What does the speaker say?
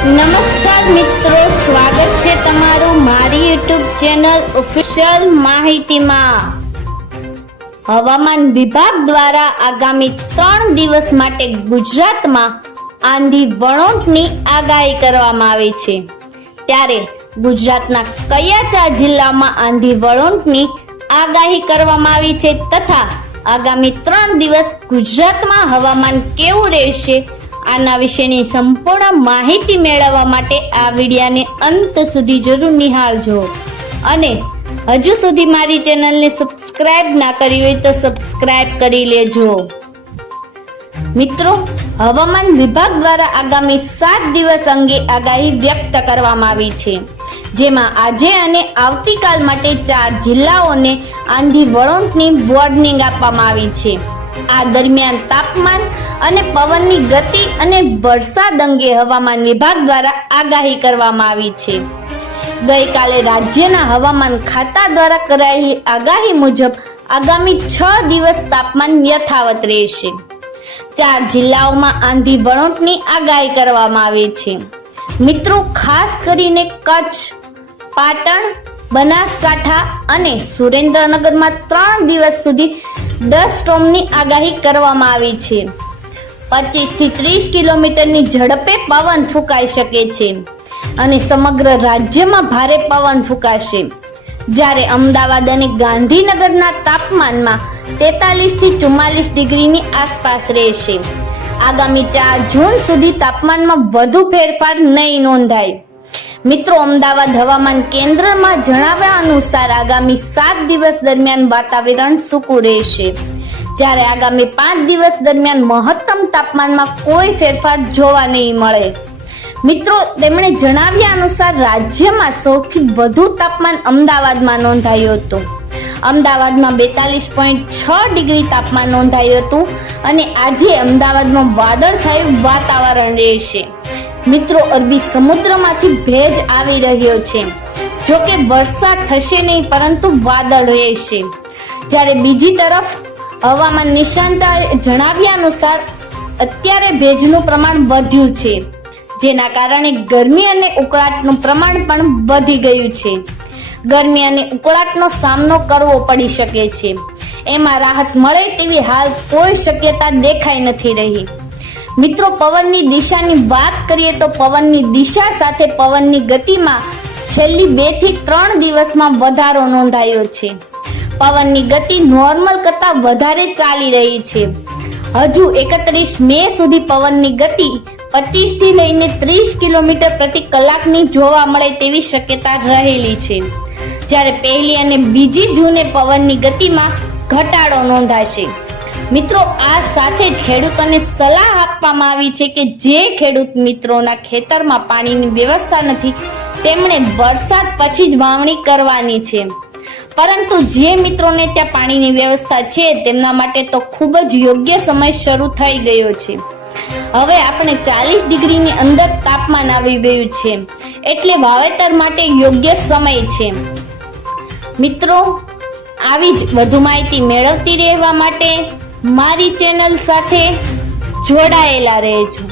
નમસ્કાર મિત્રો, સ્વાગત છે તમારું મારી યુટ્યુબ ચેનલ ઓફિશિયલ માહિતીમાં. હવામાન વિભાગ દ્વારા આગામી ત્રણ દિવસ માટે ગુજરાતમાં આંધી વણોટની આગાહી કરવામાં આવી છે. ત્યારે ગુજરાતના કયા ચાર જિલ્લામાં આંધી વળોંટની આગાહી કરવામાં આવી છે તથા આગામી ત્રણ દિવસ ગુજરાતમાં હવામાન કેવું રહેશે આના વિશેની સંપૂર્ણ માહિતી મેળવવા માટે આ વિડિયાને અંત સુધી જરૂર નિહાળજો. અને હજુ સુધી મારી ચેનલને સબસ્ક્રાઇબ ના કરી હોય તો સબસ્ક્રાઇબ કરી લેજો. મિત્રો, હવામાન વિભાગ દ્વારા આગામી સાત દિવસ અંગે આગાહી વ્યક્ત કરવામાં આવી છે. જેમાં આજે અને આવતીકાલ માટે ચાર જિલ્લાઓને આંધી વળોંટની વોર્નિંગ આપવામાં આવી છે. આ દરમિયાન તાપમાન અને પવનની ગતિ અને વરસાદ અંગે હવામાન વિભાગ દ્વારા આગાહી કરવામાં આવી છે. ગઈકાલે રાજ્યના હવામાન ખાતા દ્વારા કરાયેલી આગાહી મુજબ આગામી છ દિવસ તાપમાન યથાવત રહેશે. ચાર જિલ્લાઓમાં આંધી વણોટની આગાહી કરવામાં આવી છે. મિત્રો, ખાસ કરીને કચ્છ, પાટણ, બનાસકાંઠા અને સુરેન્દ્રનગરમાં ત્રણ દિવસ સુધી ડસ્ટ સ્ટોર્મની આગાહી કરવામાં આવી છે. પચીસથી ત્રીસ કિલોમીટરની ઝડપે પવન ફૂંકાઈ શકે છે અને સમગ્ર રાજ્યમાં ભારે પવન ફૂંકાશે. જ્યારે અમદાવાદ અને ગાંધીનગરના તાપમાનમાં તેતાલીસથી ચુમ્માલીસ ડિગ્રીની આસપાસ રહેશે. આગામી ચાર જૂન સુધી તાપમાનમાં વધુ ફેરફાર નહીં નોંધાય. મિત્રો, અમદાવાદ હવામાન કેન્દ્રમાં જણાવ્યા અનુસાર આગામી સાત દિવસ દરમિયાન વાતાવરણ સૂકું રહેશે. જ્યારે આગામી પાંચ દિવસ દરમિયાન મહત્તમ તાપમાનમાં કોઈ ફેરફાર જોવા નહીં મળે. મિત્રો, તેમણે જણાવ્યા અનુસાર રાજ્યમાં સૌથી વધુ તાપમાન અમદાવાદમાં નોંધાયું હતું. અમદાવાદમાં બેતાલીસ પોઈન્ટ છ ડિગ્રી તાપમાન નોંધાયું હતું અને આજે અમદાવાદમાં વાદળછાયું વાતાવરણ રહેશે. મિત્રો, અરબી સમુદ્રમાંથી ભેજ આવી રહ્યો છે. જો કે વરસાદ થશે નહીં, પરંતુ વાદળ રહેશે. જ્યારે બીજી તરફ હવામાન નિષ્ણાંતા જણાવ્યા અનુસાર અત્યારે ભેજનું પ્રમાણ વધ્યું છે, જેના કારણે ગરમી અને ઉકળાટનું પ્રમાણ પણ વધી ગયું છે. ગરમી અને ઉકળાટનો સામનો કરવો પડી શકે છે. એમાં રાહત મળે તેવી હાલ કોઈ શક્યતા દેખાઈ નથી રહી. મિત્રો, પવનની દિશાની વાત કરીએ તો પવનની દિશા સાથે પવનની ગતિમાં છેલ્લી બેથી ત્રણ દિવસમાં વધારો નોંધાયો છે. પવનની ગતિ નોર્મલ કરતાં વધારે ચાલી રહી છે. હજુ એકત્રીસ મે સુધી પવનની ગતિ પચીસથી લઈને ત્રીસ કિલોમીટર પ્રતિ કલાકની જોવા મળે તેવી શક્યતા રહેલી છે. જ્યારે પહેલી અને બીજી જૂને પવનની ગતિમાં ઘટાડો નોંધાશે. મિત્રો, આ સાથે જ ખેડૂતોને સલાહ આપવામાં આવી છે કે જે ખેડૂત મિત્રોના ખેતરમાં પાણીની વ્યવસ્થા નથી, તેમણે વરસાદ પછી જ વાવણી કરવાની છે. પરંતુ જે મિત્રોને ત્યાં પાણીની વ્યવસ્થા છે, તેમના માટે તો ખૂબ જ યોગ્ય સમય શરૂ થઈ ગયો છે. હવે આપણે ચાલીસ ડિગ્રીની અંદર તાપમાન આવી ગયું છે, એટલે વાવેતર માટે યોગ્ય સમય છે. મિત્રો, આવી જ વધુ માહિતી મેળવતી રહેવા માટે મારી ચેનલ સાથે જોડાયેલા રહેજો.